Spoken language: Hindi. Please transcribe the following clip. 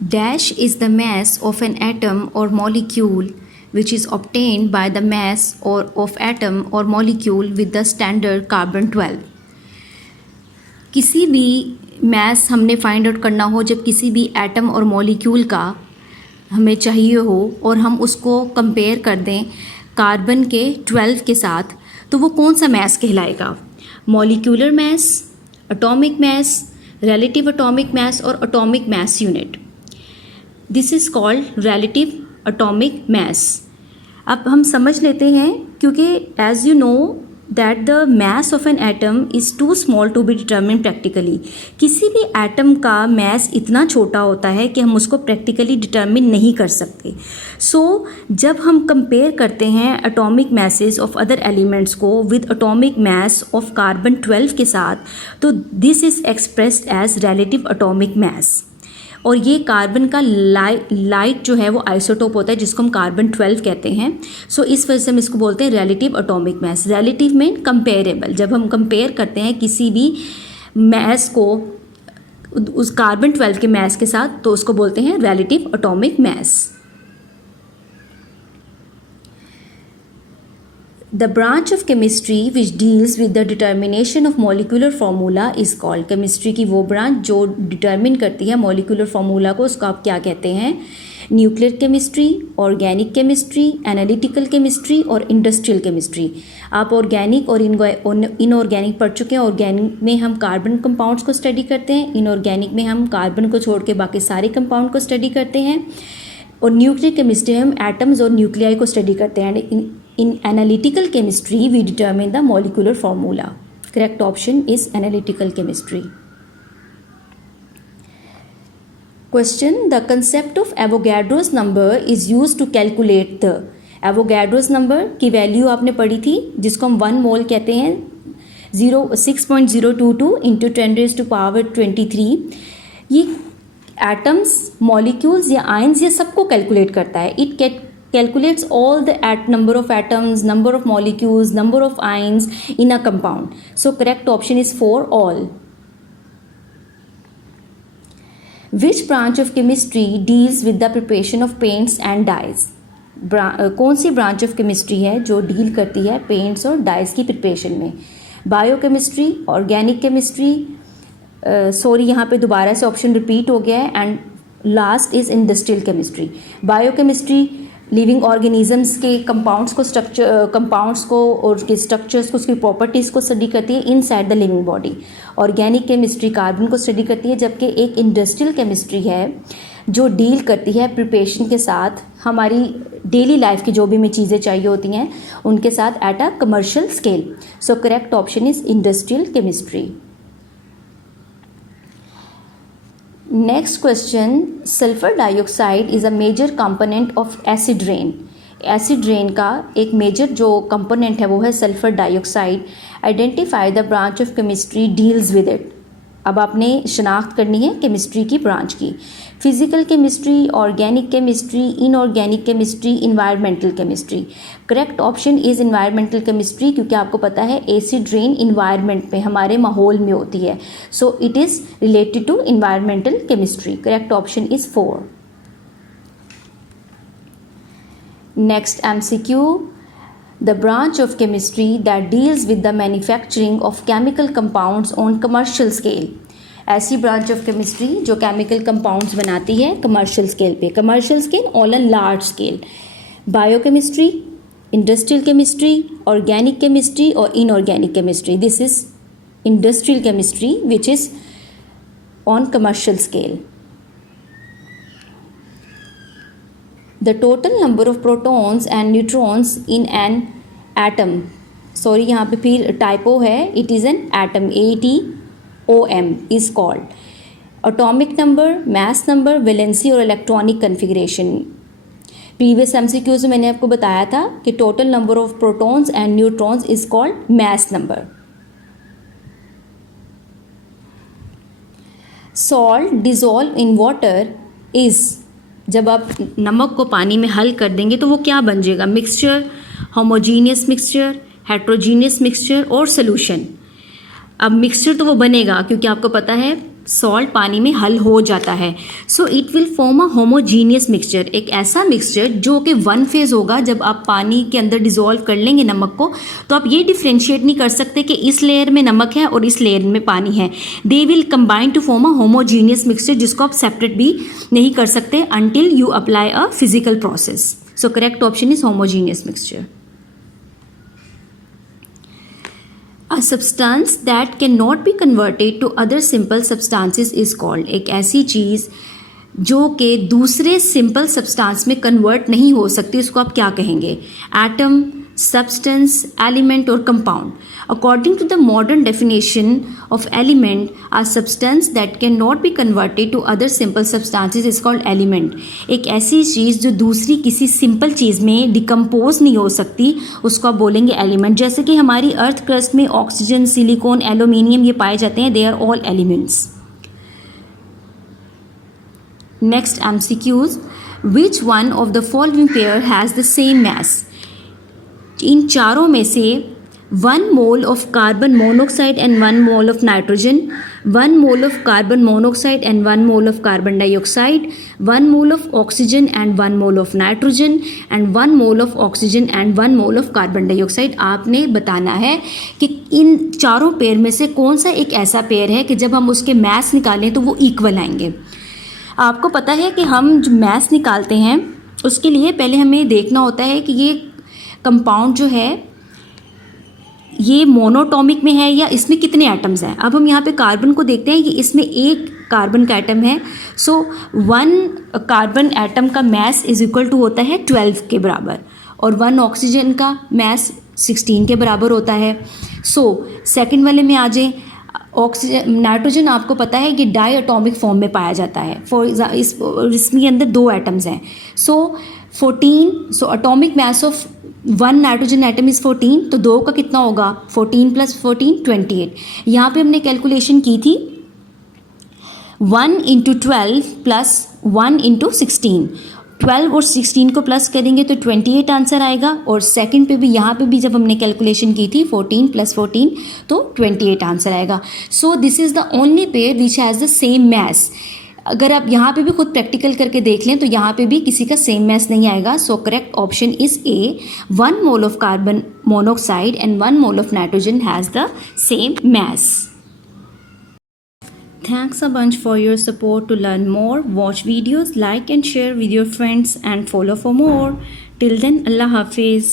Dash is the mass of an atom or molecule which is obtained by the mass or of atom or molecule with the standard carbon 12. किसी भी mass हमने find out करना हो जब किसी भी atom और molecule का हमें चाहिए हो और हम उसको compare कर दें कार्बन के 12 के साथ, तो वो कौन सा mass कहलाएगा? Molecular mass, atomic mass, relative atomic mass और atomic mass unit. This is called relative atomic mass. अब हम समझ लेते हैं, क्योंकि as you know that the mass of an atom is too small to be determine practically. किसी भी एटम का mass इतना छोटा होता है कि हम उसको प्रैक्टिकली डिटर्मिन नहीं कर सकते. सो जब हम कंपेयर करते हैं atomic masses of other elements को with atomic mass of carbon 12 के साथ, तो this is expressed as relative atomic mass. और ये कार्बन का लाइट जो है वो आइसोटोप होता है जिसको हम कार्बन 12 कहते हैं. सो इस वजह से हम इसको बोलते हैं रिलेटिव एटॉमिक मास. रिलेटिव में कंपेरेबल. जब हम कंपेयर करते हैं किसी भी मास को उस कार्बन 12 के मास के साथ, तो उसको बोलते हैं relative atomic mass. The branch of chemistry which deals with the determination of molecular formula is called. chemistry की वो branch जो determine करती है molecular formula को, उसको आप क्या कहते हैं? Nuclear chemistry, organic chemistry, analytical chemistry और इंडस्ट्रियल केमिस्ट्री. आप ऑर्गेनिक और इनऑर्गेनिक पढ़ चुके हैं. ऑर्गेनिक में हम कार्बन कंपाउंड्स को स्टडी करते हैं, इनऑर्गेनिक में हम कार्बन को छोड़ के बाकी सारे कंपाउंड को स्टडी करते हैं, और न्यूक्लियर केमिस्ट्री में हम एटम्स और न्यूक्लियाई को स्टडी करते हैं. In analytical chemistry, we determine the molecular formula. Correct option is analytical chemistry. Question: the concept of Avogadro's number is used to calculate the Avogadro's number की वैल्यू आपने पढ़ी थी, जिसको हम 1 मोल कहते हैं. 6.022 into 10⁻23. ये एटम्स, मॉलिक्यूल्स या आयंस, ये सबको कैलकुलेट करता है. It calculates all the number of atoms, number of molecules, number of ions in a compound. So correct option is 4, all. Which branch of chemistry deals with the preparation of paints and dyes? कौन सी ब्रांच ऑफ केमिस्ट्री है जो डील करती है पेंट्स और डाइज की प्रिपरेशन में? बायोकेमिस्ट्री, ऑर्गेनिक केमिस्ट्री, सॉरी यहाँ पे दोबारा से ऑप्शन रिपीट हो गया है, and last is industrial chemistry. Biochemistry living organisms के कंपाउंड्स को और उसके स्ट्रक्चर्स को, उसकी प्रॉपर्टीज़ को स्टडी करती है inside the living body. Organic chemistry carbon को स्टडी करती है, जबकि एक इंडस्ट्रियल केमिस्ट्री है जो डील करती है प्रिपरेशन के साथ, हमारी डेली लाइफ की जो भी हमें चीज़ें चाहिए होती हैं उनके साथ at a commercial scale. So correct option is industrial chemistry. Next question: sulphur dioxide is a major component of acid rain. Acid rain का एक मेजर जो कंपोनेंट है वो है sulphur dioxide. Identify the branch of chemistry deals with it. अब आपने शनाख्त करनी है केमिस्ट्री की ब्रांच की. Physical chemistry, organic chemistry, inorganic chemistry, environmental chemistry. Correct option is environmental chemistry, क्योंकि आपको पता है एसिड रेन इन्वायरमेंट में, हमारे माहौल में होती है. So it is related to environmental chemistry. Correct option is 4. Next MCQ: the branch of chemistry that deals with the manufacturing of chemical compounds on commercial scale. ऐसी ब्रांच ऑफ केमिस्ट्री जो केमिकल कंपाउंड्स बनाती है कमर्शियल स्केल पे. Commercial scale on a large scale. Biochemistry, industrial chemistry, organic chemistry और inorganic chemistry. This is industrial chemistry which is on commercial scale. The total number of protons and neutrons in an atom. Sorry यहाँ पे फिर टाइपो है. It is an atom. ATOM is called. Atomic number, mass number, valency और इलेक्ट्रॉनिक कन्फिग्रेशन. प्रीवियस MCQs में मैंने आपको बताया था कि total number of protons and neutrons is called mass number. Salt dissolved in water is. जब आप नमक को पानी में हल कर देंगे तो वो क्या बन जाएगा? Mixture, homogeneous mixture, heterogeneous mixture और सोल्यूशन. अब मिक्सचर तो वो बनेगा क्योंकि आपको पता है सॉल्ट पानी में हल हो जाता है। So it will form a homogeneous mixture, एक ऐसा मिक्सचर जो कि वन फेज होगा। जब आप पानी के अंदर डिज़ोल्व कर लेंगे नमक को, तो आप ये डिफ्रेंशिएट नहीं कर सकते कि इस लेयर में नमक है और इस लेयर में पानी है। They will combine to form a homogeneous mixture, जिसको आप सेपरेट भी नहीं कर सकते until you apply a physical process. So correct option is homogeneous mixture. A substance that cannot be converted to other simple substances is called, एक ऐसी चीज़ जो कि दूसरे सिंपल सब्सटेंस में कन्वर्ट नहीं हो सकती, उसको आप क्या कहेंगे? एटम, substance, element और compound. According to the modern definition of element, a substance that cannot be converted to other simple substances is called element. एक ऐसी चीज़ जो दूसरी किसी सिंपल चीज़ में डिकम्पोज नहीं हो सकती, उसको आप बोलेंगे एलिमेंट। जैसे कि हमारी अर्थ क्रस्ट में ऑक्सीजन, सिलिकॉन, एल्यूमिनियम ये पाए जाते हैं, they are all elements. Next MCQs, which one of the following pair has the same mass? इन चारों में से 1 mole of carbon monoxide and 1 mole of nitrogen, 1 mole of carbon monoxide and 1 mole of carbon dioxide, 1 mole of oxygen and 1 mole of nitrogen and 1 mole of oxygen and 1 mole of carbon dioxide. आपने बताना है कि इन चारों पेयर में से कौन सा एक ऐसा पेयर है कि जब हम उसके मास निकालें तो वो इक्वल आएंगे। आपको पता है कि हम जो मास निकालते हैं उसके लिए पहले हमें देखना होता है कि ये कंपाउंड जो है ये मोनोटॉमिक में है या इसमें कितने एटम्स हैं। अब हम यहाँ पे कार्बन को देखते हैं कि इसमें एक कार्बन का एटम है। सो 1 कार्बन एटम का मास इज इक्वल टू होता है 12 के बराबर, और 1 ऑक्सीजन का मास 16 के बराबर होता है। सो सेकंड वाले में आ जाए, ऑक्सीजन, नाइट्रोजन आपको पता है कि डाई एटॉमिक फॉर्म में पाया जाता है। इसमें अंदर 2 एटम्स हैं। सो 14, so atomic mass of 1 nitrogen atom is 14, तो 2 का कितना होगा? 14 + 14 28। यहाँ पे हमने कैलकुलेशन की थी 1 × 12 + 1 × 16। 12 और 16 को प्लस करेंगे तो 28 आंसर आएगा। और सेकंड पे भी, यहाँ पे भी जब हमने कैलकुलेशन की थी 14 + 14 तो 28 आंसर आएगा। So this is the only pair which has the same mass. अगर आप यहाँ पे भी खुद प्रैक्टिकल करके देख लें तो यहाँ पे भी किसी का सेम मास नहीं आएगा। सो correct option is a, 1 mole of carbon monoxide and 1 mole of nitrogen has the same mass. Thanks a bunch for your support. To learn more, watch videos, like and share with your friends and follow for more. Till then, Allah Hafiz.